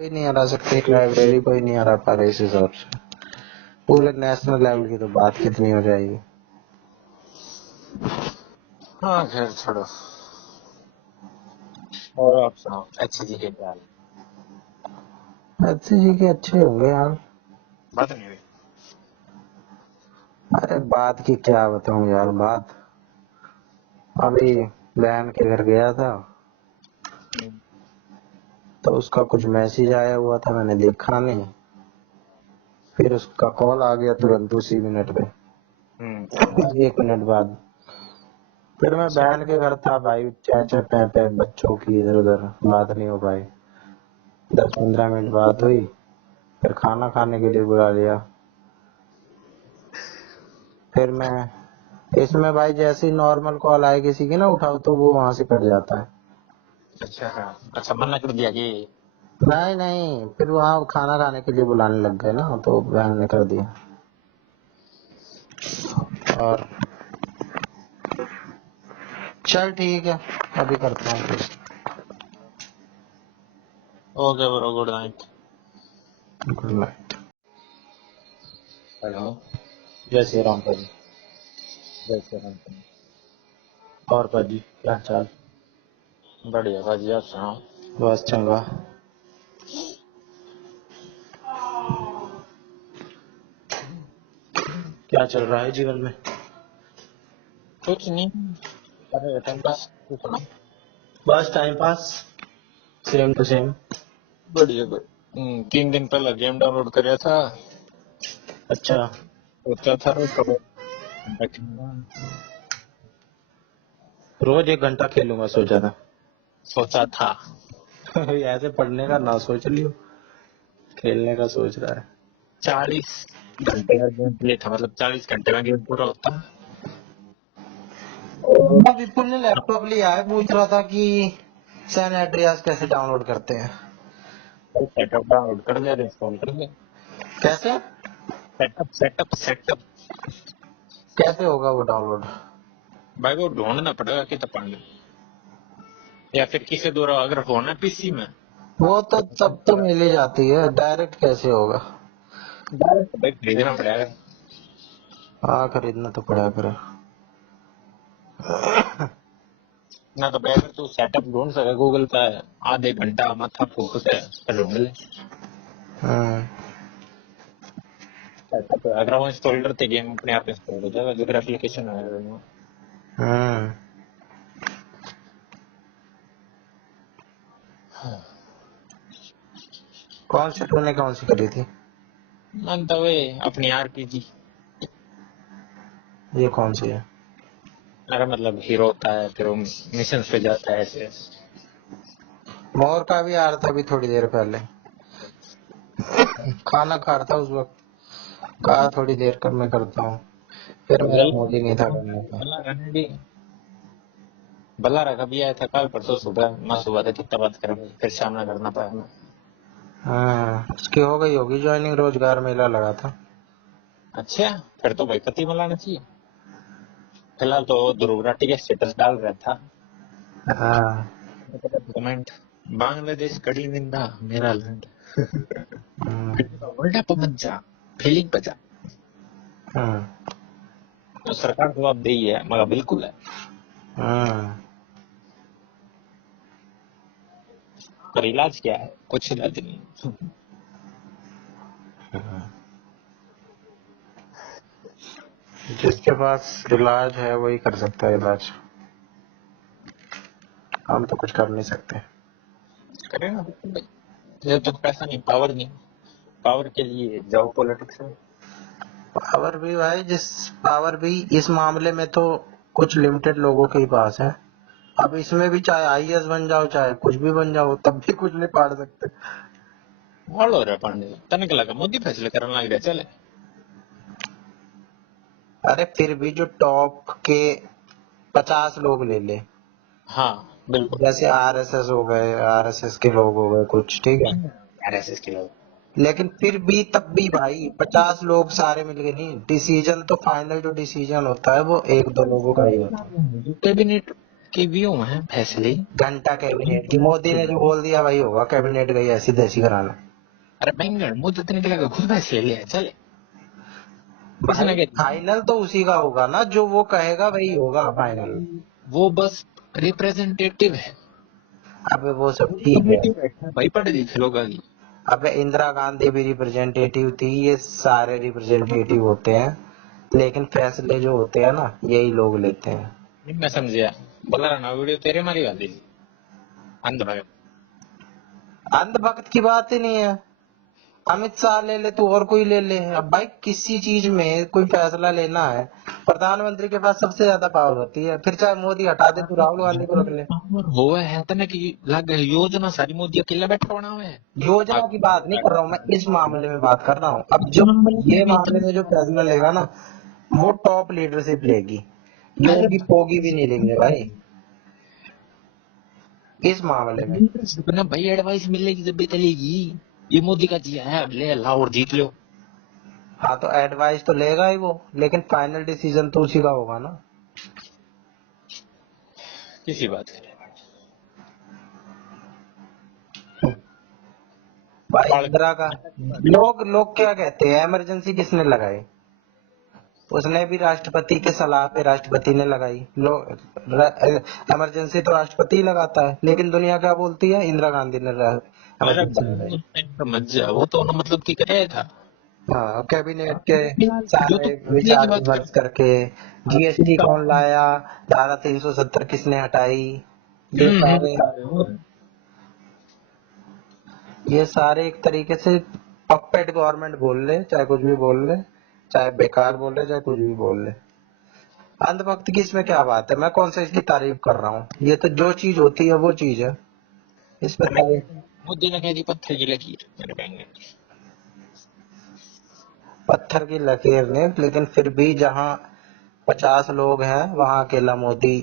कोई नहीं हरा सकते, एक लाइब्रेरी कोई नहीं हरा पा रहे इस हिसाब से। पूरे नेशनल लेवल की तो बात कितनी हो जाएगी। हाँ खैर छोड़ो। और आप सुनाओ, अच्छी जी के क्या हाल? अच्छी जी के अच्छे होंगे यार। बात नहीं हुई? अरे बात की क्या बताऊं यार। बात अभी बहन के घर गया था तो उसका कुछ मैसेज आया हुआ था, मैंने देखा नहीं, फिर उसका कॉल आ गया तुरंत उसी मिनट पे, 1 मिनट बाद। फिर मैं बहन के घर था भाई, चै पे बच्चों की इधर उधर बात नहीं हो पाई। 10-15 मिनट बात हुई, फिर खाना खाने के लिए बुला लिया। फिर मैं इसमें भाई जैसे ही नॉर्मल कॉल आए किसी की ना उठाओ तो वो वहां से कट जाता है। अच्छा अच्छा, मना कर दिया कि? नहीं नहीं, फिर वहां खाना खाने के लिए बुलाने लग गए ना तो बहन ने कर दिया। और चल ठीक है, अभी करता हूँ फिर। Okay bro, good night. Good night. Hello. जय श्री राम भाजी। जय श्री राम। और भाजी क्या चाल? बढ़िया भाजी, आप सुनाओ। बस चंगा। क्या चल रहा है जीवन में? कुछ नहीं, अरे टाइम पास। तू सुना? बस time pass, same to same. बढ़िया। 3 दिन पहले गेम डाउनलोड कराया था। अच्छा। सोचा था कब रोज 1 घंटा खेलूंगा सोचा था। सोचा था। ऐसे पढ़ने का ना सोच लियो, खेलने का सोच रहा है। 40 घंटे का गेम प्ले था, मतलब 40 घंटे में गेम पूरा होता। विपुल ने लैपटॉप लिया है, पूछ रहा था कि सैन एंड्रियास कैसे डाउनलोड करते हैं। सेटअप डाउनलोड कर ले, इंस्टॉल कर ले। कैसे सेटअप सेटअप सेटअप। कैसे होगा वो डाउनलोड? भाई वो ढूंढना पड़ेगा कि तब, या फिर किसी द्वारा अगर होना पीसी में। वो तो तब तो मिल ही जाती है, डायरेक्ट कैसे होगा? भाई खरीदना पड़ेगा। हाँ खरीदना तो पड़ा करे। ना तो अगर तू सेटअप ढूंढ सके गूगल पे, आधे घंटा माथा फूक से फिर ढूंढ ले। सेटअप अगर वो इंस्टॉल करते गेम अपने आप इंस्टॉल हो जाएगा, जो एप्लीकेशन है। हम्म। कौन सी तूने कौन सी करी थी? मानता हुए अपनी आरपीजी। ये कौन सी है? अरे मतलब हीरो होता है, फिर वो मिशन पे जाता है ऐसे। मोर का भी आ रहा था अभी थोड़ी देर पहले, खाना खा रहा था उस वक्त, कहा थोड़ी देर कर मैं करता हूँ, फिर मेरा मूड ही नहीं था करने का। भला रखा भी आया था कल परसों सुबह, मैं सुबह तक कितना बात करेंगे, फिर सामना करना पाया। हाँ उसकी हो गई होगी ज्वाइनिंग, रोजगार मेला लगा था। अच्छा, फिर तो भाई पति मिलाना चाहिए। फिलहाल तो ध्रुव राठी के स्टेटस डाल रहा था। हाँ। कमेंट, बांग्लादेश कड़ी निंदा मेरा लैंड। हम्म, उल्टा पमन जा, फीलिंग बचा। हम्म, तो सरकार जवाब दी है, मगर बिल्कुल है। हम्म। पर इलाज क्या है? कुछ इलाज नहीं। जिसके पास इलाज है वही कर सकता है इलाज, हम तो कुछ कर नहीं सकते। करेगा बिल्कुल भाई, जब तक पैसा नहीं, पावर नहीं। पावर के लिए जाओ पॉलिटिक्स में। पावर भी भाई, जिस पावर भी इस मामले में तो कुछ लिमिटेड लोगों के ही पास है। अब इसमें भी चाहे आईएएस बन जाओ चाहे कुछ भी बन जाओ तब भी कुछ नहीं पाड़ सकते। ऑल हो रहा है पांडे, तनिक लगा मोदी फैसले करने लग रहा चले। अरे फिर भी जो टॉप के 50 लोग ले ले, हाँ बिल्कुल। जैसे आरएसएस हो गए, आरएसएस के लोग हो गए कुछ, ठीक है, आरएसएस के लोग लेकिन फिर भी तब भी भाई 50 लोग सारे मिलके नहीं, डिसीजन तो फाइनल जो डिसीजन होता है वो 1-2 लोगों का ही होता है। कैबिनेट के व्यू हैं फैसले। घंटा कैबिनेट की मोदी ने जो बोल दिया वही होगा, कैबिनेट गई ऐसी तैसी कराना। अरे बैंगन मोदी इतने लगा खुद फैसले ले चले किसी ना भाई फाइनल तो उसी का होगा ना, जो वो कहेगा वही होगा फाइनल। वो बस रिप्रेजेंटेटिव है। अबे वो सब ठीक है। भाई पढ़े लिखे लोग आगे। अबे इंदिरा गांधी भी रिप्रेजेंटेटिव थी, ये सारे रिप्रेजेंटेटिव होते हैं, लेकिन फैसले जो होते हैं ना यही लोग लेते हैं। नहीं मैं समझिया बोला ना वीडियो तेरे मारी गाल दी अंधभक्त। अंधभक्त की बात ही नहीं है। अमित शाह ले ले, तू और कोई ले ले, अब भाई किसी चीज में कोई फैसला लेना है, प्रधानमंत्री के पास सबसे ज्यादा पावर होती है, फिर चाहे मोदी हटा दे, तू राहुल गांधी को रख ले। वो है तो ना कि लग योजना सारी मोदी अकेला बैठा बना हुआ है। योजना की बात नहीं कर रहा हूँ मैं, इस मामले में बात कर रहा हूँ। अब जो ये मामले में जो फैसला लेगा ना, वो टॉप लीडरशिप लेगी, योगी पोगी भी नहीं लेंगे भाई इस मामले में। ना भाई एडवाइस मिलेगी जब भी चलेगी। ये मोदी का दिया है अब ले लाओ और जीत लो। हाँ तो एडवाइस तो लेगा ही वो, लेकिन फाइनल डिसीजन तो उसी का होगा ना। किसी बात है भाई इंदिरा का लोग लोग क्या कहते हैं, इमरजेंसी किसने लगाई? उसने भी राष्ट्रपति के सलाह पे राष्ट्रपति ने लगाई। इमरजेंसी तो राष्ट्रपति लगाता है, लेकिन दुनिया क्या बोलती है, इंदिरा गांधी ने इमरजेंसी लगाई। समझ जा वो तो ना मतलब कि कराया था। हाँ कैबिनेट के जो सारे तो विचार विमर्श करके, जीएसटी कौन लाया, धारा 370 किसने हटाई, ये सारे एक तरीके से पपेट गवर्नमेंट बोल ले, चाहे कुछ भी बोल ले, चाहे बेकार बोल ले, चाहे कुछ भी बोल ले। अंधभक्त की इसमें क्या बात है, मैं कौन सा इसकी तारीफ कर रहा हूँ, ये तो जो चीज होती है वो चीज है, इस पर मोदी ने कह दी पत्थर की लकीर मेरे बैंगन। पत्थर की लकीर ने, लेकिन फिर भी जहाँ 50 लोग हैं वहाँ अकेला मोदी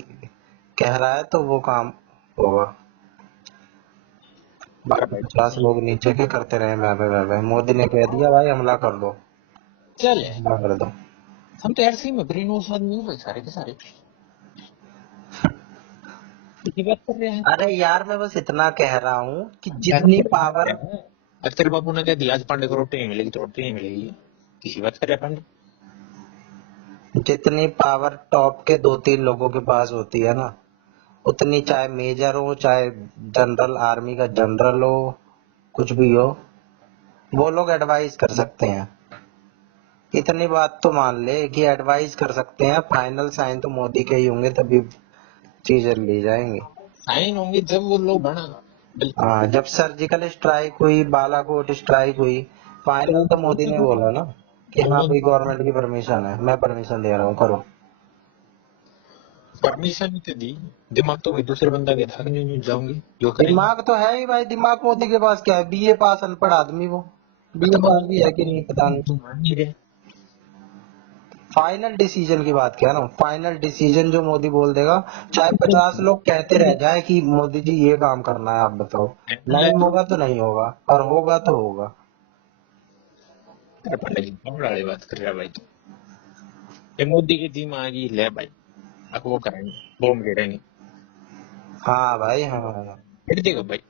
कह रहा है तो वो काम होगा। बाकी 50 लोग नीचे के करते रहे मैं मोदी ने कह दिया भाई हमला कर दो, चले हमला कर दो। हम तो ऐसे ही में ब्रेन वॉश आदमी हो सारे के सारे बात कर रहे हैं। अरे यार मैं बस इतना कह रहा हूँ कि जितनी पावर, तेरे बाबू ने कह दिया आज पांडे को रोटी नहीं मिलेगी तो रोटी नहीं मिलेगी। किसी बात कर रहे पांडे। जितनी पावर टॉप के 2-3 लोगों के पास होती है ना, उतनी चाहे मेजर हो, चाहे जनरल, आर्मी का जनरल हो, कुछ भी हो, वो लोग एडवाइस कर सकते हैं। इतनी बात तो मान ले कि एडवाइस कर सकते हैं, फाइनल साइन तो मोदी के ही होंगे, तभी चीजें ली जाएंगी। साइन होंगे जब वो लोग बना। हाँ जब सर्जिकल स्ट्राइक हुई, बालाकोट स्ट्राइक हुई, फाइनल तो मोदी ने बोला ना कि हाँ भाई गवर्नमेंट की परमिशन है, मैं परमिशन दे रहा हूँ, करो। परमिशन तो दी, दिमाग तो कोई दूसरे बंदा के था नहीं जाऊंगी जो दिमाग तो है ही भाई, दिमाग मोदी के पास क्या है, बीए पास अनपढ़ आदमी, वो बीए पास भी है कि नहीं पता नहीं। फाइनल डिसीजन की बात किया ना, फाइनल डिसीजन जो मोदी बोल देगा, चाहे 50 लोग कहते रह जाए कि मोदी जी ये काम करना है, आप बताओ, नहीं होगा तो नहीं होगा, और होगा तो होगा। बात कर रहा भाई ये मोदी की दिमाग ही ले भाई। अब वो करेंगे बॉम्ब गिरेंगे। हाँ भाई हाँ, फिर देखो भाई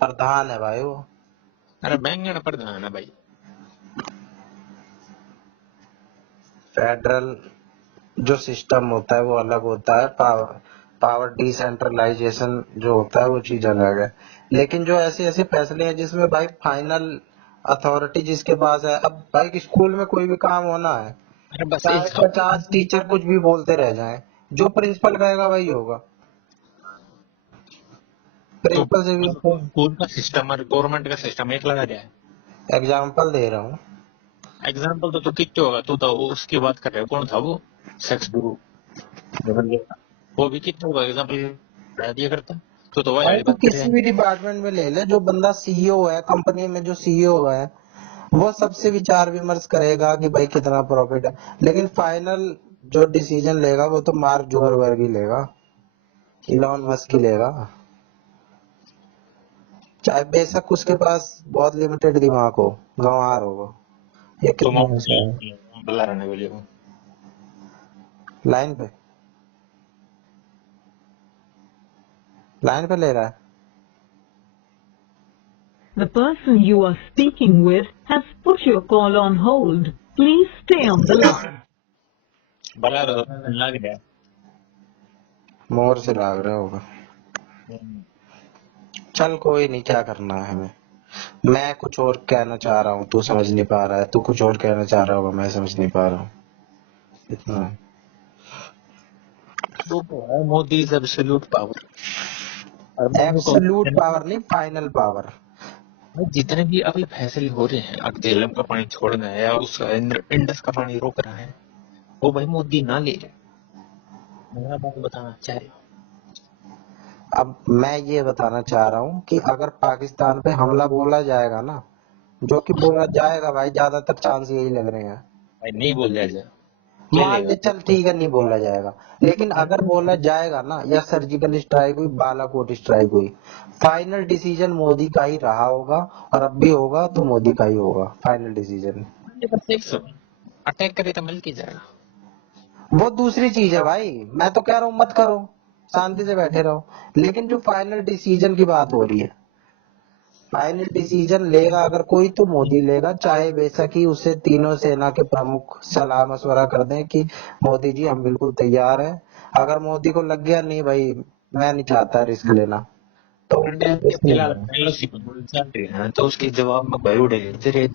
प्रधान है भाई वो। अरे बैंगन प्रधान है भाई। फेडरल जो सिस्टम होता है वो अलग होता है, पावर डिसेंट्रलाइजेशन जो होता है वो चीज अलग है, लेकिन जो ऐसे ऐसे फैसले हैं जिसमें भाई फाइनल अथॉरिटी जिसके पास है, अब भाई स्कूल में कोई भी काम होना है, अरे बस चाहे 50 टीचर कुछ भी बोलते रह जाएं, जो प्रिंसिपल कहेगा वही होगा, प्रिंसिपल से भी। स्कूल का सिस्टम और गवर्नमेंट का सिस्टम एक लगा जाए। एग्जाम्पल दे रहा हूँ। एग्जाम्पल तो कितने होगा तू तो उसकी बात कर रहे हो कौन था वो सेक्स गुरु वो भी कितने होगा एग्जाम्पल दिया करता तो वही भाई वाली तू बात कर रहे किसी भी डिपार्टमेंट में ले ले, जो बंदा सीईओ है, कंपनी में जो सीईओ है, वो सबसे विचार विमर्श करेगा कि भाई कितना प्रॉफिट है, लेकिन फाइनल जो डिसीजन लेगा वो तो मार्क जुकरबर्ग ही लेगा, इलॉन मस्क ही लेगा, चाहे बेशक उसके पास बहुत लिमिटेड दिमाग हो, गंवार होगा, ये तो कितना ऐसा है। बल्ला रहने वाली हो लाइन पे ले रहा है। The person you are speaking with has put your call on hold. Please stay on the line. बड़ा लग गया। मोर से लाग रहा होगा। चल कोई नहीं, क्या करना है हमें। मैं कुछ और कहना चाह रहा हूँ, तू समझ नहीं पा रहा है। तू कुछ और कहना चाह रहा होगा, मैं समझ नहीं पा रहा हूँ। इतना है। वो तो है, Modi is absolute power. Absolute power नहीं, फाइनल पावर। जितने भी अभी फैसले हो रहे हैं, अब झेलम का पानी छोड़ना है या उस इंडस का पानी रोक रहा है, वो भाई मोदी ना ले रहे। मेरा बात बताना चाह रहे हो। अब मैं ये बताना चाह रहा हूँ कि अगर पाकिस्तान पे हमला बोला जाएगा ना, जो कि बोला जाएगा भाई, ज्यादातर चांस यही लग रहे हैं। भाई नहीं बोल जाएगा, मान ले चल ठीक है, नहीं बोला जाएगा, लेकिन अगर बोला जाएगा ना, या सर्जिकल स्ट्राइक हुई, बालाकोट स्ट्राइक हुई, फाइनल डिसीजन मोदी का ही रहा होगा, और अब भी होगा तो मोदी का ही होगा फाइनल डिसीजन। अटैक करे तो मिल के जाएगा, वो दूसरी चीज है भाई। मैं तो कह रहा हूँ मत करो, शांति से बैठे रहो। लेकिन जो फाइनल डिसीजन की बात हो रही है, फाइनल डिसीजन लेगा अगर कोई तो मोदी लेगा, चाहे बेशक ही उसे तीनों सेना के प्रमुख सलाह मशवरा कर दें कि मोदी जी हम बिल्कुल तैयार हैं। अगर मोदी को लग गया नहीं भाई, मैं नहीं चाहता रिस्क लेना, तो फिलहाल चल रही है, तो उसके जवाब में भाई उड़ेगा तेरे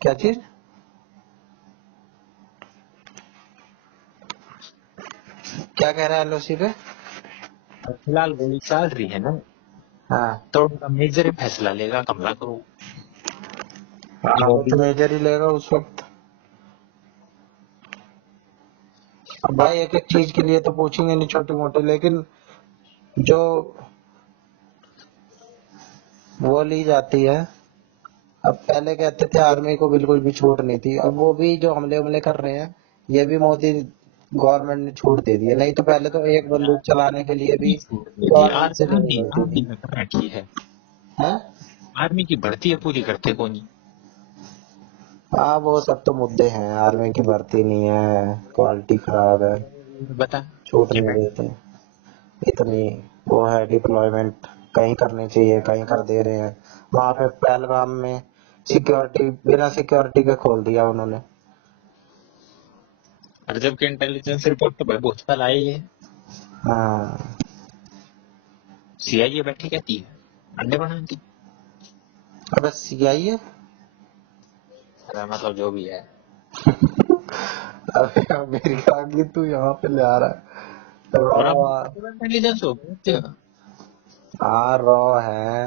क्या चीज, क्या कह रहा है एलओसी पे। फिलहाल गोली चल रही है ना, हाँ तो उनका मेजर फैसला लेगा, हमला करो। तो मेजर ही लेगा उस वक्त। अब भाई एक एक चीज के लिए तो पूछेंगे नहीं छोटे मोटे, लेकिन जो वो ली जाती है। अब पहले कहते थे आर्मी को बिल्कुल भी छूट नहीं थी, अब वो भी जो हमले कर रहे हैं, ये भी मोदी गवर्नमेंट ने छूट दे दी है। नहीं तो पहले तो एक बंदूक चलाने के लिए भी गवर्नमेंट से लेनी पड़ती थी। है आर्मी की भर्ती पूरी करते कौन नहीं। हाँ वो सब तो मुद्दे हैं, आर्मी की भर्ती नहीं है, क्वालिटी खराब है, बता छूट नहीं देते इतनी। वो है डिप्लॉयमेंट, कहीं करने चाहिए कहीं कर दे रहे हैं। वहां पे पहलगाम में सिक्योरिटी, बिना सिक्योरिटी के खोल दिया उन्होंने। और जबकि इंटेलिजेंस रिपोर्ट तो भाई बहुत पहले आई है। हाँ सीआईए बैठी कहती है अंडे बनाने की। अब सीआईए मतलब जो भी है। अरे अमेरिका की तू यहाँ पे ले आ रहा है। इंटेलिजेंस हो हाँ रॉ है,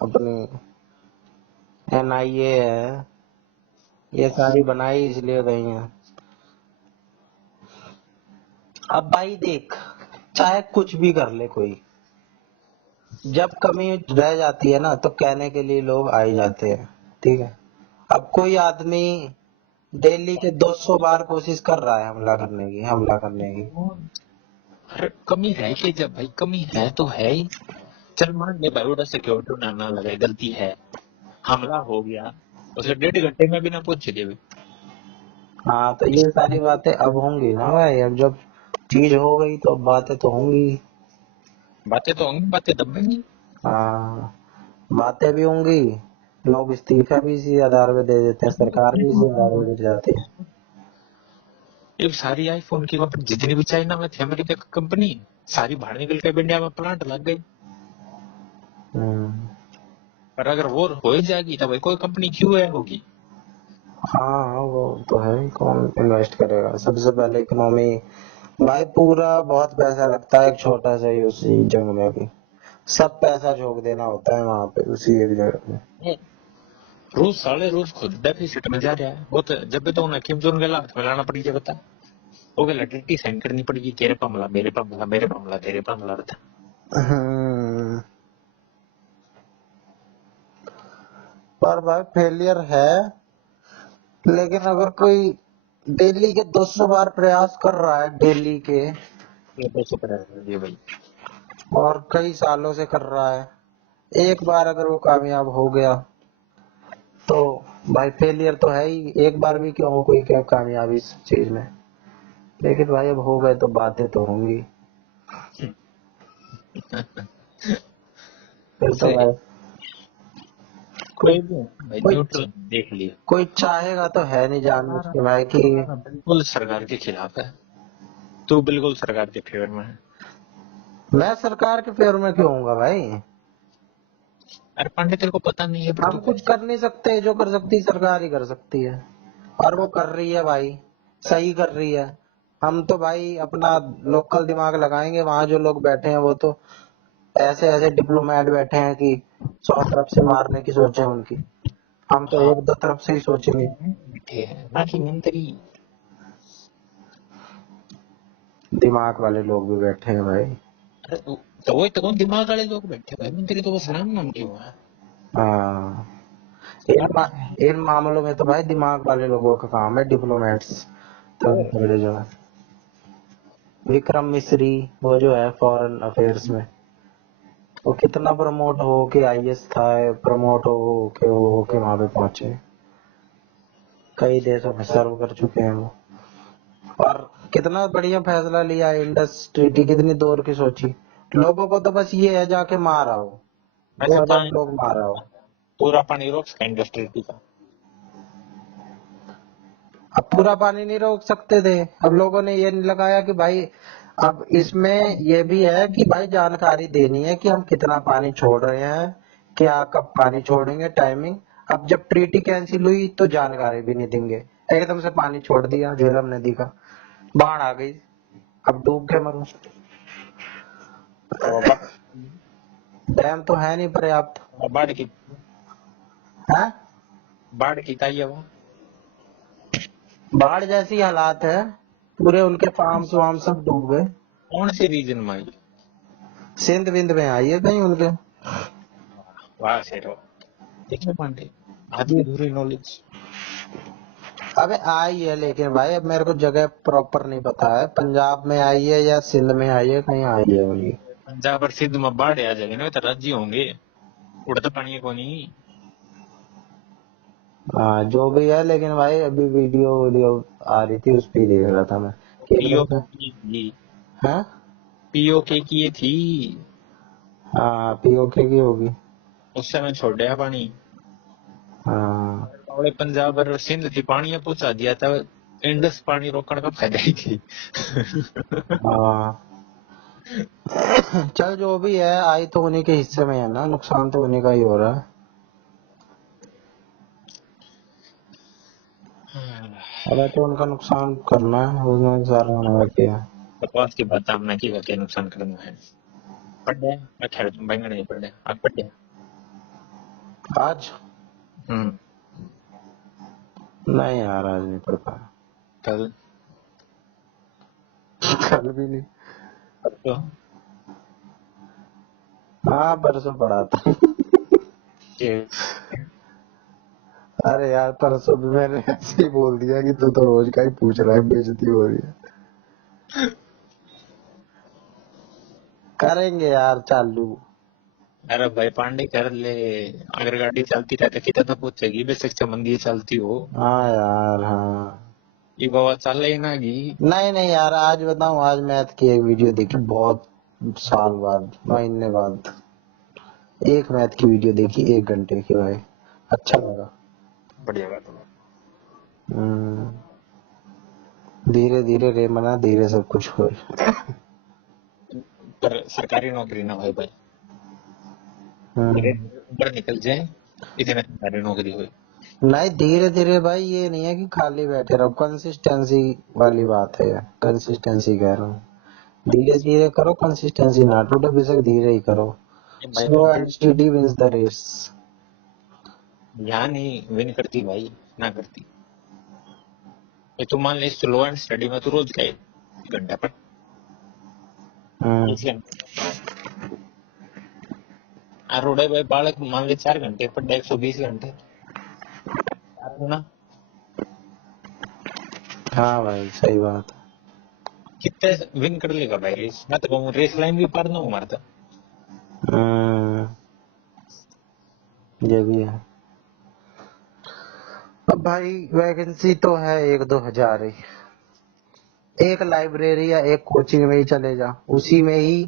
अपनी एनआईए है, ये सारी बनाई इसलिए गई है। अब भाई देख, चाहे कुछ भी कर ले कोई, जब कमी रह जाती है ना, तो कहने के लिए लोग आ ही जाते हैं। ठीक है, अब कोई आदमी दिल्ली के 200 बार कोशिश कर रहा है हमला करने की। अरे कमी है कि जब भाई कमी है तो है ही। चल मान ले भाई सिक्योरिटी ना लगे, गलती है, हमला हो गया, उसे 1.5 घंटे में भी ना पहुंच गए। हाँ तो ये सारी बातें अब होंगी ना भाई, अब जब चीज हो गई तो अब बातें तो होंगी। बातें दबेंगी। हाँ बातें भी होंगी, लोग इस्तीफा भी इसी आधार पे दे देते हैं, सरकार भी इसी आधार पे गिर जाती है। ये सारी आईफोन की कंपनी जितनी भी चाइना में थी, अमेरिका की कंपनी सारी बाहर निकल के इंडिया में प्लांट लग गई। पर अगर वो हो ही जाएगी तो भाई कोई कंपनी क्यों है होगी। हाँ वो तो है ही, कौन इन्वेस्ट करेगा। सबसे पहले इकोनॉमी भाई, पूरा बहुत पैसा लगता है एक छोटा सा ही उसी जंग में भी, सब पैसा झोंक देना होता है वहां पे उसी एक जगह में। रूस खुद डेफिसिट में जा रहा है। वो तो जब भी तो उन्हें किम जोंग के हाथ में लाना पड़ी बता, वो लटटी साइन करनी पड़ेगी, तेरे पे हमला मेरे पे हमला, मेरे पे हमला तेरे पे हमला बता। पर भाई फेलियर है, लेकिन अगर कोई दिल्ली के 200 बार प्रयास कर रहा है, दिल्ली के, ये भाई और कई सालों से कर रहा है, एक बार अगर वो कामयाब हो गया तो भाई फेलियर तो है ही, एक बार भी क्यों हो कोई क्या कामयाबी इस चीज में। लेकिन भाई अब हो गए तो बातें तो होंगी। फिर तो से भाई कोई कोई भी हो, भाई कोई न्यूट्रल देख लिया। कोई चाहेगा तो है नहीं जानबूझ के भाई कि बिल्कुल सरकार के खिलाफ है, तू बिल्कुल सरकार के फेवर में है। मैं सरकार के फेवर में क्यों होऊंगा भाई। अरे पांडे तेरे को पता नहीं है पर तू हम कुछ कर नहीं सकते, जो कर सकती सरकार ही कर सकती है, और वो कर रही है भाई, सही कर रही है। हम तो भाई अपना लोकल दिमाग लगाएंगे, वहां जो लोग बैठे हैं वो तो ऐसे ऐसे डिप्लोमेट बैठे हैं कि 100 तरफ से मारने की सोचे उनकी। हम तो हाँ एक दो तरफ से ही सोचेंगे। बैठे हैं ना कि मंत्री। दिमाग वाले लोग भी बैठे हैं भाई। अरे तो वही तो कौन दिमाग वाले लोग बैठे हैं भाई, मंत्री तो बस नाम क्यों है। हाँ, इन मामलों में तो भाई दिमाग वाले लोगों का काम है, डिप्लोमेट्स तगड़े तगड़े जो है। विक्रम मिश्री वो जो है फॉरेन अफेयर्स में, वो कितना प्रमोट हो के आईएएस था, प्रमोट हो के वहां पे पहुंचे, कई देशों में सर्व कर चुके हैं वो। और कितना बढ़िया फैसला लिया, इंडस ट्रीटी कितनी दूर की सोची। लोगों को तो बस ये है जाके मारा हो, वैसे 2000 लोग मारा हो। पूरा पानी रोक सका इंडस्ट्री का। अब पूरा पानी नहीं रोक सकते थे, अब लोगों ने ये नहीं लगाया कि भाई अब इसमें ये भी है कि भाई जानकारी देनी है कि हम कितना पानी छोड़ रहे हैं, क्या कब पानी छोड़ेंगे, टाइमिंग। अब जब ट्रीटी कैंसिल हुई तो जानकारी भी नहीं देंगे, एकदम से पानी छोड़ दिया झेलम नदी का, बाढ़ आ गई, अब डूब के मरो। तो डैम तो है नहीं पर्याप्त बाढ़ की है। बाढ़ की ताई वो बाढ़ जैसी हालात है, पूरे उनके फार्म वार्म सब डूब गए। कौन से रीजन में आई। सिंध विंध में आई है कहीं उनके। वाह शेरो, देखिए पांडे आधी अधूरी नॉलेज। अबे आई है, लेकिन भाई अब मेरे को जगह प्रॉपर नहीं पता है, पंजाब में आई है या सिंध में आई है, कहीं आई है उनकी। पंजाब और सिंध में बाढ़ आ जाएगी ना तो राज्य होंगे, उड़ता पानी को नहीं। हाँ जो भी है, लेकिन भाई अभी वीडियो वीडियो आ रही थी, उस पे देख रहा था मैं कि एकदम से। पीओके की हाँ पीओके की ये थी, हाँ पीओके की होगी। उस समय छोड़ दिया पानी। हाँ और पंजाब और सिंध थी पानी पहुंचा दिया था, इंडस पानी रोकने का फायदा ही थी। हाँ चल जो भी है, आई तो उन्हीं के हिस्से में है ना, नुकसान तो उन्हीं का ही हो रहा है। अब तो उनका नुकसान करना है, उसमें सारा उन्होंने किया। बकवास की बात हमने की क्या नुकसान करना है। पढ़ गया मैं खैर तुम बैंगन नहीं पढ़ गया आप पढ़ गया। आज नहीं यार, आज नहीं पढ़ पाया। कल कल भी नहीं। तो हाँ परसों पढ़ा था। अरे यार परसों भी मैंने ऐसे ही बोल दिया कि तू तो रोज का ही पूछ रहा है, बेइज्जती हो रही है। करेंगे यार चालू। अरे भाई पांडे कर ले, अगर गाड़ी चलती रहती कितना तो पूछेगी बेशक चमंदी चलती हो। हाँ यार हाँ। ये बाबा चल ही ना गी। नहीं नहीं यार, आज बताऊं, आज मैथ की एक वीडियो देखी, बहुत साल बाद, महीने बाद एक मैथ की वीडियो देखी, 1 घंटे की भाई, अच्छा लगा। बढ़िया बात है। धीरे धीरे रे मना, धीरे सब कुछ हो। पर सरकारी नौकरी ना हो भाई, ऊपर निकल जाए इतने सरकारी नौकरी हुई। नहीं धीरे धीरे भाई, ये नहीं है कि खाली बैठे रहो, कंसिस्टेंसी वाली बात है, कंसिस्टेंसी कह रहा हूँ। धीरे धीरे करो, कंसिस्टेंसी ना टूटे, बेशक धीरे ही करो। Slow and steady wins the race. यहाँ नहीं विन करती भाई, ना करती। तू मान ले स्लो एंड स्टडी में तू रोज का 1 घंटा पढ़, 20 घंटे रोडे भाई बालक मान ले 4 घंटे पढ़ 120 घंटे ना। हाँ भाई सही बात है। कितने विन कर लेगा भाई रेस, मैं तो कहूँ रेस लाइन भी पार ना हो मारता। ये भी है। अब भाई वैकेंसी तो है 1-2 हजार ही। एक लाइब्रेरी या एक कोचिंग में ही चले जा, उसी में ही